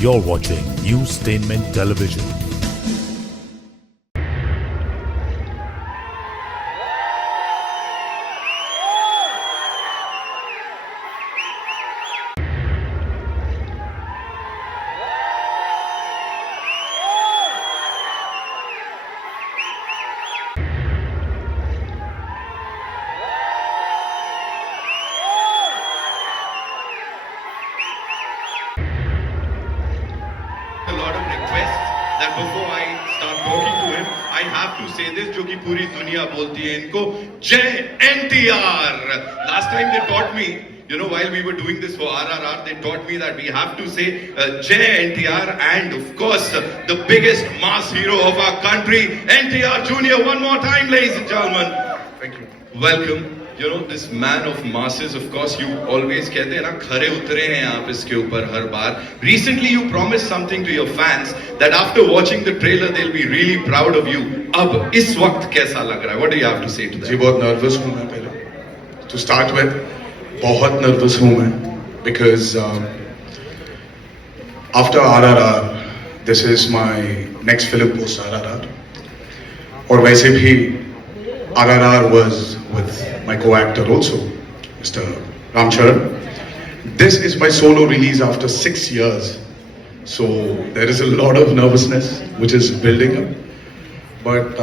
You're watching Newstainment Television. A lot of requests that before I start talking to him, I have to say this, जो कि पूरी दुनिया बोलती है इनको, जय NTR. Last time they taught me, while we were doing this for RRR, they taught me that we have to say Jai NTR, and of course the biggest mass hero of our country, NTR Junior. One more time, ladies and gentlemen. Thank you. Welcome. This man of masses, of course, you always कहते हैं ना, खरे उतरे हैं आप इसके ऊपर हर बार. Recently you promised something to your fans that after watching the trailer they'll be really proud of you. अब इस वक्त कैसा लग रहा है? What do you have to say to them? जी बहुत नर्वस हूँ मैं पहले. To start with, बहुत नर्वस हूँ मैं because after RRR, this is my next film post RRR. और वैसे भी RRR was with my co-actor also, Mr. Rama. This is my solo release after 6 years, so there is a lot of nervousness which is building up, but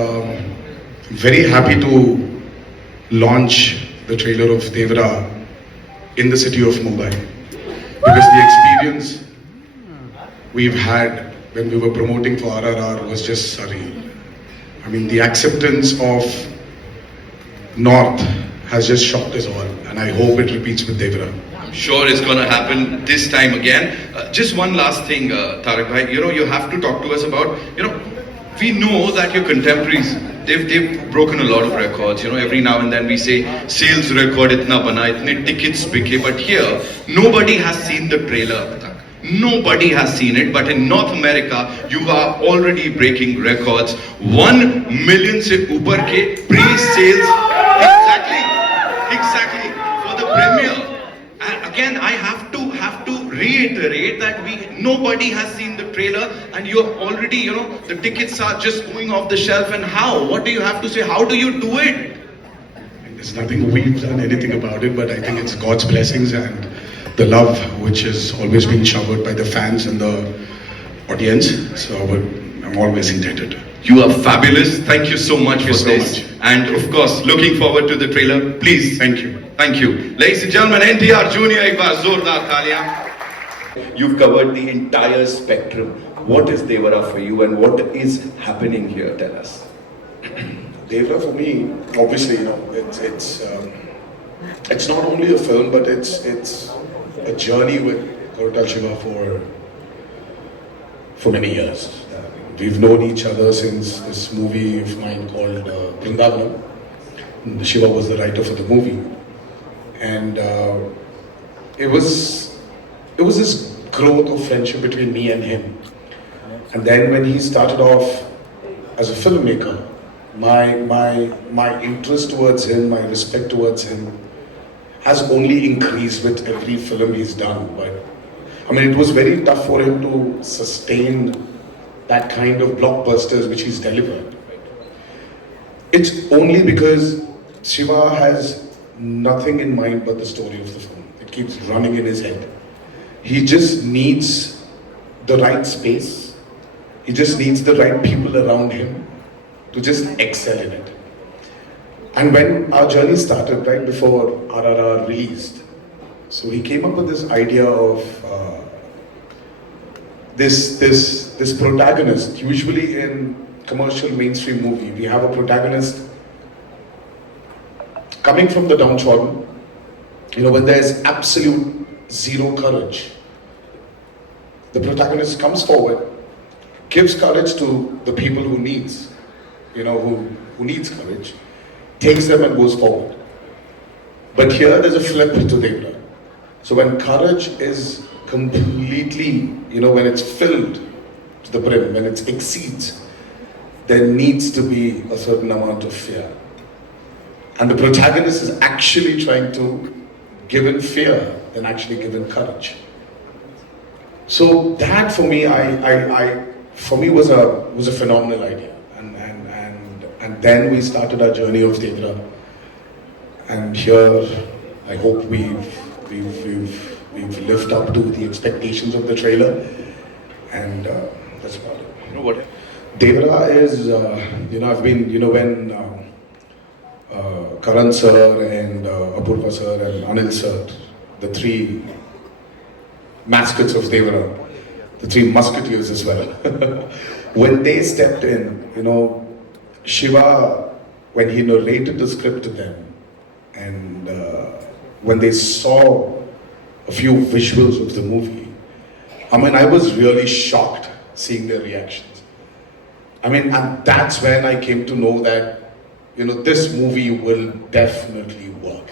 very happy to launch the trailer of Devara in the city of Mumbai, because the experience we've had when we were promoting for RRR was just surreal. I mean, the acceptance of North has just shocked us all, and I hope it repeats with Devara. I'm sure it's going to happen this time again. Just one last thing, Tarak bhai, you have to talk to us about, we know that your contemporaries, they've broken a lot of records. Every now and then we say sales record itna bana, itne tickets bike, but here nobody has seen the trailer. Nobody has seen it, but in North America, you are already breaking records. 1 million se upar ke pre-sales. Exactly. For the premiere. And again, I have to reiterate that nobody has seen the trailer, and you're already, the tickets are just going off the shelf. And how? What do you have to say? How do you do it? There's nothing we've done anything about it, but I think it's God's blessings and the love which is always being showered by the fans and the audience. So I'm always indebted. You are fabulous. Thank you so much for so this. much. And of course, looking forward to the trailer. Please. Thank you. Thank you. Ladies and gentlemen, NTR Junior, ek baar zordar taaliyan. You've covered the entire spectrum. What is Devara for you, and what is happening here? Tell us. Devara for me, obviously, it's not only a film, but it's a journey with Koratal Shiva for many years. We've known each other since this movie of mine called Vrindavanam. Shiva was the writer for the movie, and it was this growth of friendship between me and him. And then when he started off as a filmmaker, my interest towards him, my respect towards him has only increased with every film he's done. But I mean, it was very tough for him to sustain that kind of blockbusters which he's delivered. It's only because Shiva has nothing in mind but the story of the film. It keeps running in his head. He just needs the right space. He just needs the right people around him to just excel in it. And when our journey started, right before RRR released, so he came up with this idea of this protagonist. Usually in commercial mainstream movie, we have a protagonist coming from the downtrodden, when there's absolute zero courage. The protagonist comes forward, gives courage to the people who needs courage, takes them and goes forward. But here there's a flip to Devara. So when courage is completely, when it's filled to the brim, when it exceeds, there needs to be a certain amount of fear. And the protagonist is actually trying to give in fear than actually give in courage. So that for me, for me was a phenomenal idea, and then we started our journey of Devara, and here I hope we've lived up to the expectations of the trailer, and that's about it. You know what? Devara is, I've been, when Karan sir and Apurva sir and Anil sir, the three mascots of Devara, the three musketeers as well, when they stepped in, Shiva, when he narrated the script to them, and when they saw a few visuals of the movie, I was really shocked seeing their reactions. And that's when I came to know that, this movie will definitely work.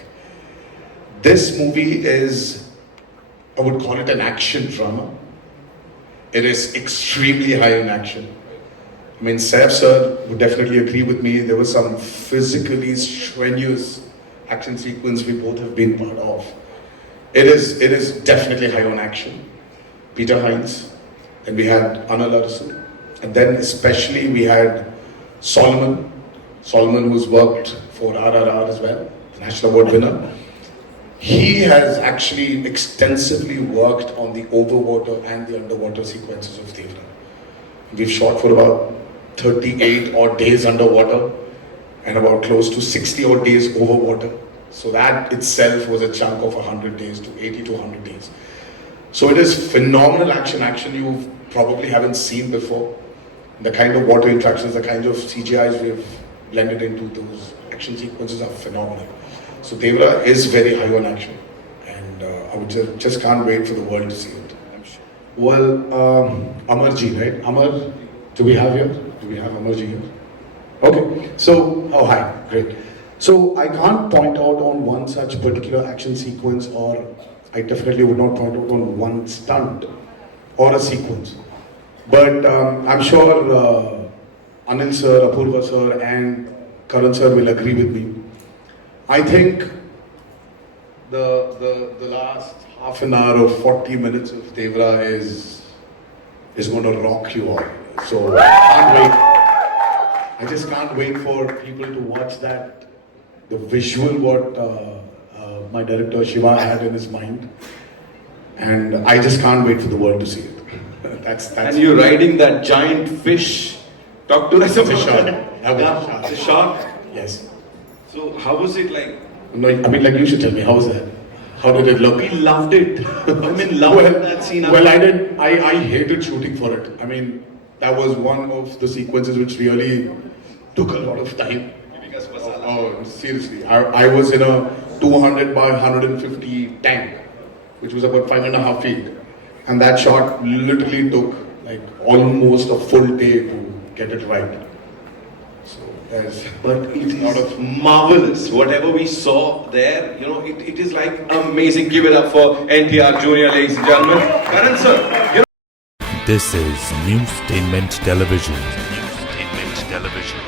This movie is, I would call it an action drama. It is extremely high in action. Saif sir would definitely agree with me. There was some physically strenuous action sequence we both have been part of. It is definitely high on action. Peter Hines, and we had Anna Larson, and then especially we had Solomon, who's worked for RRR as well, National Award winner. He has actually extensively worked on the overwater and the underwater sequences of Devara. We've shot for about 38 odd days underwater and about close to 60 odd days overwater. So that itself was a chunk of 100 days to 80 to 100 days. So it is phenomenal action you probably haven't seen before. The kind of water interactions, the kind of CGIs we've blended into those action sequences are phenomenal. So Devara is very high on action, and I would just can't wait for the world to see it. I'm sure. Well, Amarji, right? Amar, do we have here? Do we have Amarji here? Okay. So, hi, great. So I can't point out on one such particular action sequence, or I definitely would not point out on one stunt or a sequence. But I'm sure Anil sir, Apurva sir, and Karan sir will agree with me. I think the last half an hour or 40 minutes of Devara is going to rock you all. So I just can't wait for people to watch that. The visual what my director Shiva had in his mind, and I just can't wait for the world to see it. That's and you're riding that giant fish. Talk to us about shark. that. The shark. Yes. So how was it like? No, like you should tell me, how was that? How did it look? We loved it. Loved that scene. Well, I did. I hated shooting for it. That was one of the sequences which really took a lot of time. Oh, seriously. I was in a 200 by 150 tank, which was about 5.5 feet. And that shot literally took like almost a full day to get it right. So but it is marvelous. Whatever we saw there, it is like amazing. Give it up for NTR Junior, ladies and gentlemen. Karan sir, This is Newstainment Television. Newstainment Television.